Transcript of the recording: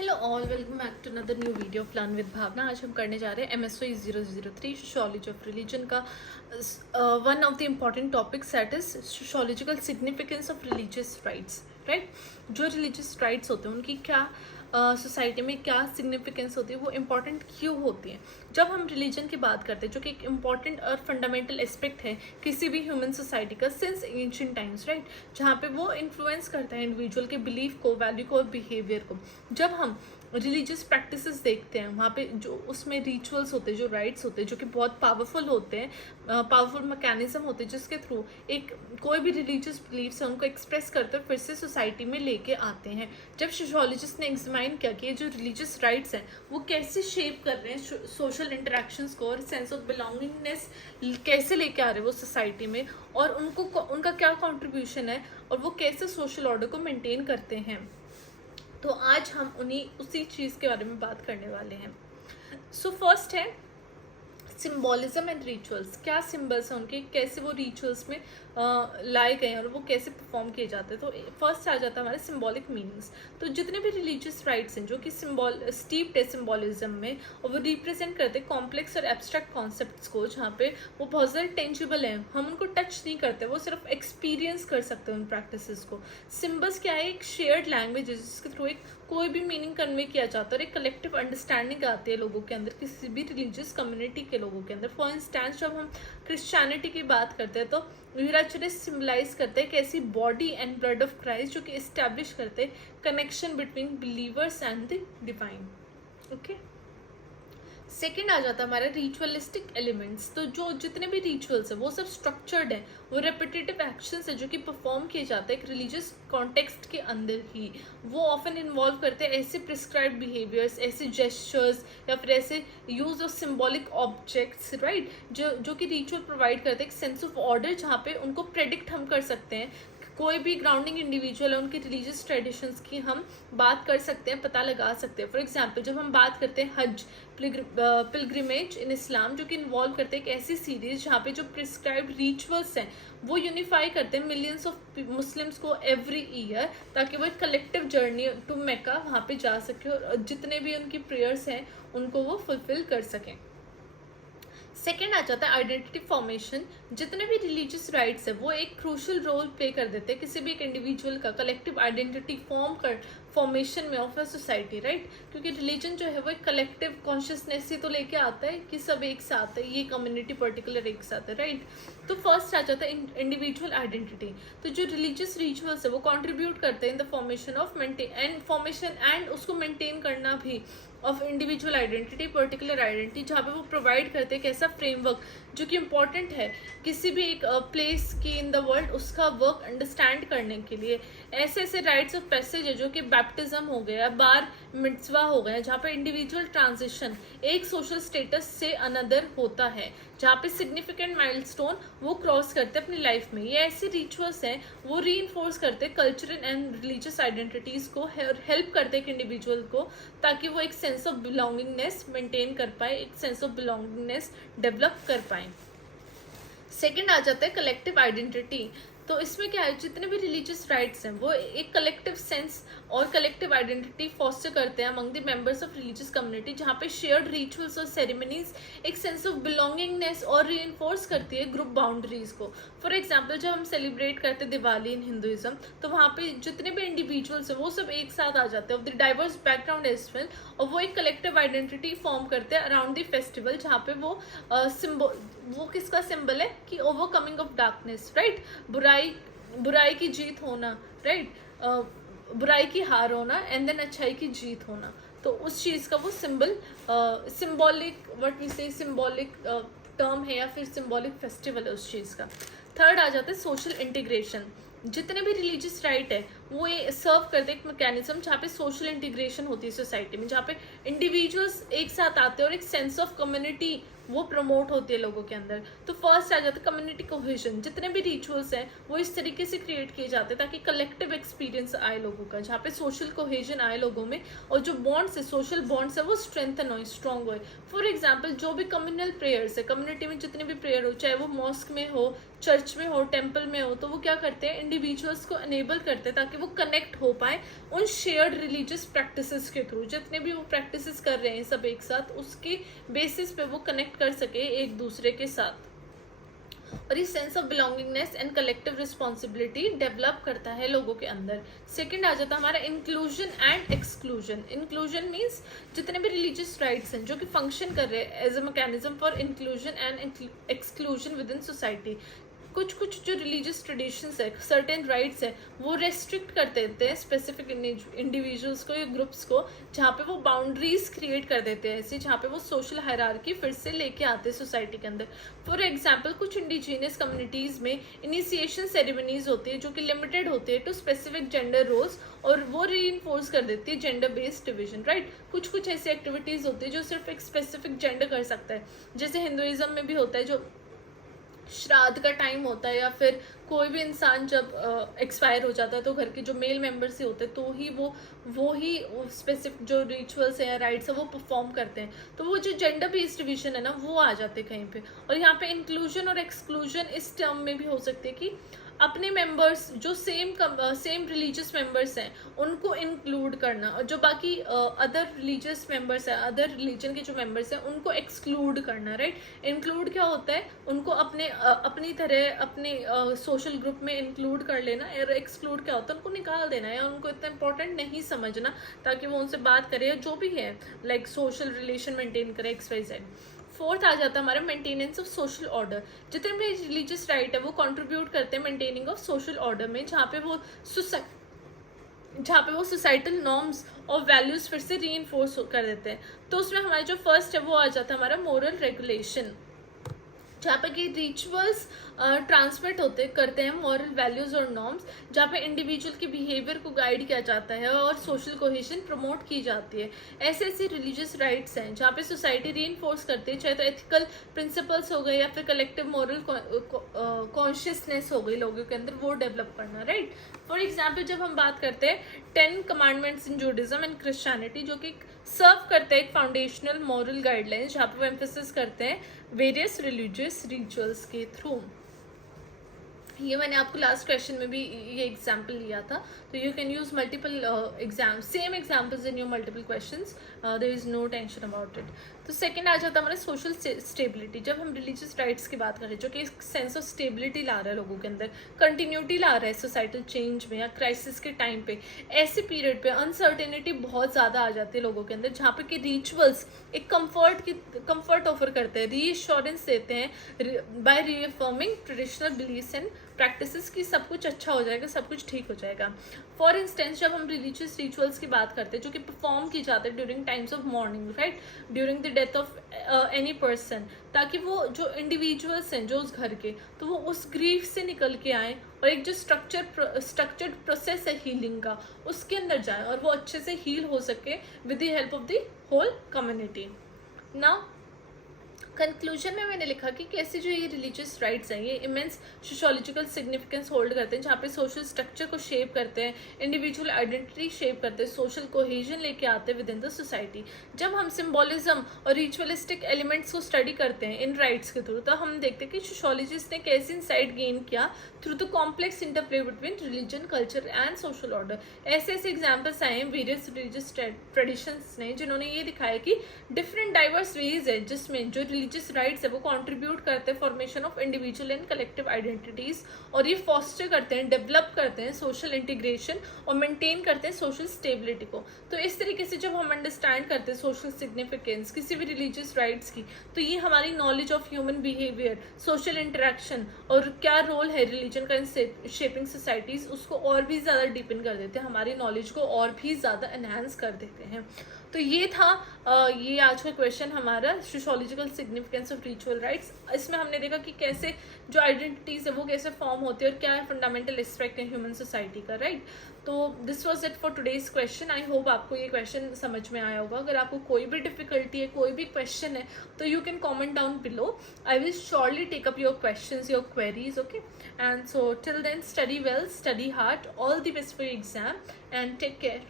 Hello all, welcome back to another new video of learn with Bhavna. आज हम करने जा रहे हैं MSOE 003 सोशियोलॉजी ऑफ रिलीजन का one of the important topics that is sociological significance of religious rites. Right, जो religious rites होते हैं उनकी क्या सोसाइटी में क्या सिग्निफिकेंस होती है, वो इम्पॉर्टेंट क्यों होती है। जब हम रिलीजन की बात करते हैं, जो कि एक इम्पॉर्टेंट और फंडामेंटल एस्पेक्ट है किसी भी ह्यूमन सोसाइटी का सिंस एंशिएंट टाइम्स, राइट, जहाँ पे वो इन्फ्लुएंस करता है इंडिविजुअल के बिलीफ को, वैल्यू को और बिहेवियर को। जब हम रिलीजियस प्रैक्टिसेस देखते हैं, वहाँ पे जो उसमें रिचुअल्स होते हैं, जो राइट्स होते हैं, जो कि बहुत पावरफुल होते हैं, पावरफुल मैकेनिज्म होते हैं, जिसके थ्रू एक कोई भी रिलीजियस बिलीफ्स है उनको एक्सप्रेस करते हैं, फिर से सोसाइटी में लेके आते हैं। जब सोशियोलॉजिस्ट ने एग्जामाइन किया कि ये जो रिलीजियस राइट्स हैं वो कैसे शेप कर रहे हैं सोशल इंटरेक्शंस को और सेंस ऑफ बिलोंगिंगनेस कैसे लेके आ रहे हैं वो सोसाइटी में, और उनका क्या कॉन्ट्रीब्यूशन है और वो कैसे सोशल ऑर्डर को मेंटेन करते हैं, तो आज हम उसी चीज़ के बारे में बात करने वाले हैं। सो फर्स्ट है सिम्बॉलिज्म एंड रिचुअल्स। क्या सिम्बल्स हैं उनके, कैसे वो रिचुअल्स में लाए गए हैं और वो कैसे परफॉर्म किए जाते हैं। तो फर्स्ट आ जाता है हमारे सिम्बॉलिक मीनिंग्स। तो जितने भी रिलीजियस राइट्स हैं जो कि स्टीप्ड है सिम्बॉलिज्म में, और वो रिप्रेजेंट करते हैं कॉम्प्लेक्स और एब्स्ट्रैक्ट कॉन्सेप्ट्स को, जहाँ पे वो बहुत ज़्यादा टेंजिबल हैं, हम उनको टच नहीं करते, वो सिर्फ एक्सपीरियंस कर सकते हैं उन प्रैक्टिसेस को। सिम्बल्स क्या है, एक शेयर्ड लैंग्वेज है जिसके थ्रू एक कोई भी मीनिंग कन्वे किया जाता है और एक कलेक्टिव अंडरस्टैंडिंग आती है लोगों के अंदर, किसी भी रिलीजियस कम्युनिटी के लोगों के अंदर। फॉर इंस्टेंस जब हम क्रिश्चियनिटी की बात करते हैं तो वीराचरित सिम्बलाइज करते हैं कैसी body and blood of Christ, जो कि इस्टेब्लिश करते हैं connection between believers and the divine. Okay, second आ जाता है हमारा रिचुअलिस्टिक एलिमेंट्स। तो जो जितने भी रिचुअल्स हैं वो सब स्ट्रक्चर्ड हैं, वो रेपिटेटिव एक्शंस है जो कि परफॉर्म किए जाते हैं एक रिलीजियस कॉन्टेक्स्ट के अंदर ही। वो ऑफन इन्वॉल्व करते हैं ऐसे प्रिस्क्राइब्ड बिहेवियर्स, ऐसे जेस्चर्स या फिर ऐसे use of symbolic objects, right, जो कि रिचुअल प्रोवाइड करते हैं एक सेंस ऑफ ऑर्डर, जहाँ पे उनको प्रेडिक्ट हम कर सकते हैं। कोई भी ग्राउंडिंग इंडिविजुअल है उनकी रिलीजियस ट्रेडिशंस की हम बात कर सकते हैं, पता लगा सकते हैं। फॉर एग्जांपल जब हम बात करते हैं हज पिलग्रिमेज इन इस्लाम, जो कि इन्वॉल्व करते हैं एक ऐसी सीरीज जहाँ पे जो प्रिस्क्राइब्ड रिचुअल्स हैं वो यूनिफाई करते हैं मिलियंस ऑफ मुस्लिम्स को एवरी ईयर, ताकि वो एक कलेक्टिव जर्नी टू मेका वहाँ पे जा सके और जितने भी उनकी प्रेयर्स हैं उनको वो फुलफिल कर सकें। सेकेंड आ जाता है आइडेंटिटी फॉर्मेशन। जितने भी रिलीजियस राइट्स है वो एक क्रूशल रोल प्ले कर देते हैं किसी भी एक इंडिविजुअल का कलेक्टिव आइडेंटिटी फॉर्मेशन में ऑफ अ सोसाइटी, राइट, क्योंकि रिलीजन जो है वो एक कलेक्टिव कॉन्शियसनेस ही तो लेके आता है कि सब एक साथ है, ये कम्युनिटी पर्टिकुलर एक साथ है, राइट। तो फर्स्ट आ जाता है इंडिविजुअल आइडेंटिटी। तो जो रिलीजियस रिचुअल्स है वो कॉन्ट्रीब्यूट करते हैं इन द फॉर्मेशन एंड उसको मेंटेन करना भी of individual identity, particular identity, जहाँ पे वो प्रोवाइड करते हैं एक ऐसा फ्रेमवर्क जो कि इम्पॉर्टेंट है किसी भी एक प्लेस की इन द वर्ल्ड उसका वर्क अंडरस्टैंड करने के लिए। ऐसे ऐसे राइट्स ऑफ पैसेज है जो कि बैप्टिज्म हो गया, बार मिtzवा हो गया, जहाँ पे इंडिविजुअल ट्रांजिशन एक सोशल स्टेटस से अनदर होता है, जहाँ पे सिग्निफिकेंट माइलस्टोन वो क्रॉस करते हैं अपनी लाइफ में। ये ऐसे रिचुअल्स हैं वो रीइंफोर्स करते हैं कल्चरल एंड रिलीजियस आइडेंटिटीज को, हेल्प करते हैं एक इंडिविजुअल को ताकि वो एक सेंस ऑफ बिलोंगिंगनेस मेंटेन कर पाए, एक सेंस ऑफ बिलोंगिंगनेस डेवलप कर पाए। सेकेंड आ जाता है कलेक्टिव आइडेंटिटी। तो इसमें क्या है, जितने भी रिलीजियस राइट्स हैं वो एक कलेक्टिव सेंस और कलेक्टिव आइडेंटिटी फॉस्टर करते हैं among the members of religious community, जहाँ पे शेयर्ड रिचुअल्स और सेरेमनीज एक सेंस ऑफ बिलोंगिंगनेस और रीइंफोर्स करती है ग्रुप बाउंड्रीज को। फॉर एग्जाम्पल जब हम सेलिब्रेट करते हैं दिवाली इन हिंदुइज्म, तो वहाँ पे जितने भी इंडिविजुअल्स हैं वो सब एक साथ आ जाते हैं of the diverse background as well, और वो एक कलेक्टिव आइडेंटिटी फॉर्म करते हैं अराउंड द फेस्टिवल, जहाँ पे वो किसका सिंबल है कि ओवरकमिंग ऑफ डार्कनेस, राइट, बुराई की जीत होना, राइट, बुराई की हार होना एंड देन अच्छाई की जीत होना। तो उस चीज़ का वो सिंबॉलिक व्हाट वी से सिंबॉलिक टर्म है या फिर सिंबॉलिक फेस्टिवल है उस चीज़ का। थर्ड आ जाता है सोशल इंटीग्रेशन। जितने भी रिलीजियस राइट है वो ये सर्व करते हैं एक मैकेनिज्म जहाँ पे सोशल इंटीग्रेशन होती है सोसाइटी में, जहाँ पे इंडिविजुअल्स एक साथ आते हैं और एक सेंस ऑफ कम्युनिटी वो प्रमोट होती है लोगों के अंदर। तो फर्स्ट आ जाता है कम्युनिटी कोहेजन। जितने भी रिचुअल्स हैं वो इस तरीके से क्रिएट किए जाते हैं ताकि कलेक्टिव एक्सपीरियंस आए लोगों का, जहाँ पे सोशल कोहेजन आए लोगों में, और जो बॉन्ड्स है, सोशल बॉन्ड्स है, वो स्ट्रेंथन हो, स्ट्रॉन्ग हो। फॉर एग्जाम्पल जो भी कम्युनल प्रेयर्स है, कम्युनिटी में जितने भी प्रेयर हो, चाहे वो मॉस्क में हो, चर्च में हो, टेम्पल में हो, तो वो क्या करते हैं, इंडिविजुअल्स को एनेबल करते हैं ताकि वो कनेक्ट हो पाए उन शेयर्ड रिलीजियस प्रैक्टिसेस के थ्रू। जितने भी वो प्रैक्टिसेस कर रहे हैं सब एक साथ, उसके बेसिस पे वो कनेक्ट कर सके एक दूसरे के साथ, और ये sense of belongingness and collective responsibility develop करता है लोगों के अंदर। सेकंड आ जाता है हमारा inclusion and exclusion. Inclusion means जितने भी रिलीजियस राइट्स हैं जो कि फंक्शन कर रहे हैं as a mechanism for inclusion and exclusion within society. कुछ कुछ जो रिलीजियस ट्रेडिशंस है, सर्टेन राइट्स है, वो रेस्ट्रिक्ट कर देते हैं स्पेसिफिक इंडिविजुअल्स को या ग्रुप्स को, जहाँ पे वो बाउंड्रीज क्रिएट कर देते हैं ऐसे, जहाँ पे वो सोशल हायरार्की फिर से लेके आते हैं सोसाइटी के अंदर। फॉर एग्जाम्पल कुछ इंडिजीनियस कम्युनिटीज में इनिशिएशन सेरेमनीज होती है जो कि लिमिटेड होती है टू स्पेसिफिक जेंडर रोल्स, और वो री-इन्फोर्स कर देती है जेंडर बेस्ड डिविजन, राइट। कुछ कुछ ऐसी एक्टिविटीज होती है जो सिर्फ एक स्पेसिफिक जेंडर कर सकता है, जैसे हिंदुइज्म में भी होता है जो श्राद्ध का टाइम होता है, या फिर कोई भी इंसान जब एक्सपायर हो जाता है तो घर के जो मेल मेंबर्स ही होते हैं तो ही वो ही स्पेसिफिक जो रिचुअल्स है या राइट्स है वो परफॉर्म करते हैं। तो वो जो जेंडर बेस्ड डिवीजन है ना वो आ जाते हैं कहीं पे। और यहाँ पे इंक्लूजन और एक्सक्लूजन इस टर्म में भी हो सकते हैं कि अपने मेंबर्स जो सेम रिलीजियस मेंबर्स हैं उनको इंक्लूड करना, और जो बाकी अदर रिलीजियस मेंबर्स हैं, अदर रिलीजन के जो मेंबर्स हैं उनको एक्सक्लूड करना, राइट। इंक्लूड क्या होता है, उनको अपनी तरह अपने सोशल ग्रुप में इंक्लूड कर लेना, और एक्सक्लूड क्या होता है, उनको निकाल देना या उनको इतना इंपॉर्टेंट नहीं समझना ताकि वो उनसे बात करे, जो भी है लाइक सोशल रिलेशन मेंटेन करे, XYZ। फोर्थ आ जाता है हमारा मेंटेनेंस ऑफ सोशल ऑर्डर। जितने भी रिलीजियस राइट है वो कंट्रीब्यूट करते हैं मेंटेनिंग ऑफ सोशल ऑर्डर में, जहाँ पे वो सोसाइटल नॉर्म्स और वैल्यूज फिर से री-इन्फोर्स कर देते हैं। तो उसमें हमारा जो फर्स्ट है वो आ जाता है हमारा मोरल रेगुलेशन, जहाँ पे कि रिचुअल्स ट्रांसमिट करते हैं मॉरल वैल्यूज और नॉर्म्स, जहाँ पे इंडिविजुअल के बिहेवियर को गाइड किया जाता है और सोशल कोहेजन प्रमोट की जाती है। ऐसे ऐसे रिलीजियस राइट्स हैं जहाँ पे सोसाइटी री-इन्फोर्स करती है, चाहे तो एथिकल प्रिंसिपल्स हो गए या फिर कलेक्टिव मॉरल कॉन्शियसनेस हो गई लोगों के अंदर, वो डेवलप करना, राइट। फॉर एग्जाम्पल जब हम बात करते हैं 10 commandments in Judaism and Christianity, जो कि सर्व करते हैं एक फाउंडेशनल मॉरल गाइडलाइंस, जहाँ पे वो एम्फेसिस करते हैं वेरियस रिलीजियस रिचुअल्स के थ्रू। ये मैंने आपको लास्ट क्वेश्चन में भी ये एग्जाम्पल लिया था, तो you can use multiple same examples in your multiple questions, there is no tension about it. तो सेकंड आ जाता है हमारा सोशल स्टेबिलिटी। जब हम रिलीजियस राइट्स की बात करें, जो कि एक सेंस ऑफ स्टेबिलिटी ला रहा है लोगों के अंदर, कंटिन्यूटी ला रहा है सोसाइटल चेंज में या क्राइसिस के टाइम पे, ऐसे पीरियड पे अनसर्टेनिटी बहुत ज़्यादा आ जाती है लोगों के अंदर, जहाँ पे कि रिचुअल्स एक कंफर्ट ऑफर करते हैं, रीअश्योरेंस देते हैं by reaffirming traditional beliefs and practices की सब कुछ अच्छा हो जाएगा, सब कुछ ठीक हो जाएगा। फॉर इंस्टेंस जब हम रिलीजियस रिचुअल्स की बात करते हैं जो कि परफॉर्म की जाते हैं during times of morning, right, during the death of any person, ताकि वो जो इंडिविजुअल्स हैं जो उस घर के, तो वो उस ग्रीफ से निकल के आए और एक जो स्ट्रक्चर्ड प्रोसेस है हीलिंग का उसके अंदर जाए और वो अच्छे से हील हो सके with the help of the whole community. Now conclusion में मैंने लिखा कि कैसे जो ये रिलीजियस राइट्स हैं ये इमेंस सोशोलॉजिकल सिग्निफिकेंस होल्ड करते हैं, जहाँ पे सोशल स्ट्रक्चर को शेप करते हैं, इंडिविजुअल आइडेंटिटी शेप करते हैं, सोशल कोहेजन लेके आते हैं विद इन द सोसाइटी। जब हम सिम्बोलिज्म और रिचुअलिस्टिक एलिमेंट्स को स्टडी करते हैं इन राइट्स के थ्रू, तो हम देखते हैं कि सोशोलॉजिस्ट ने कैसे इंसाइट गेन किया through the complex interplay between religion, culture and social order. ऐसे ऐसे एग्जाम्पल्स आए हैं वेरियस रिलीजियस ट्रेडिशंस ने, जिन्होंने ये दिखाया कि डिफरेंट डाइवर्स वेज है जिसमें जो रिलीजियस राइट्स है वो कंट्रीब्यूट करते हैं formation of individual and collective identities, और ये फॉस्टर करते हैं, डेवलप करते हैं सोशल इंटीग्रेशन और मेंटेन करते हैं सोशल स्टेबिलिटी को। तो इस तरीके से जब हम अंडरस्टैंड करते हैं सोशल सिग्निफिकेंस किसी भी रिलीजियस राइट्स की, तो ये हमारी knowledge of human behaviour, social interaction और क्या रोल है रिलीजन का इन शेपिंग सोसाइटीज, उसको और भी ज़्यादा डीपन कर देते हैं, हमारी नॉलेज को और भी ज़्यादा एनहांस कर देते हैं। तो ये था ये आज का क्वेश्चन हमारा, sociological significance of ritual rights. इसमें हमने देखा कि कैसे जो आइडेंटिटीज है वो कैसे फॉर्म होती है और क्या है फंडामेंटल एस्पेक्ट है ह्यूमन सोसाइटी का, राइट। तो this was it for today's question. I hope आपको ये क्वेश्चन समझ में आया होगा। अगर आपको कोई भी डिफिकल्टी है, कोई भी क्वेश्चन है, तो you can comment down below. I will surely take up your questions, your queries, okay. And so till then, study well, study hard, all the best for your exam and take care.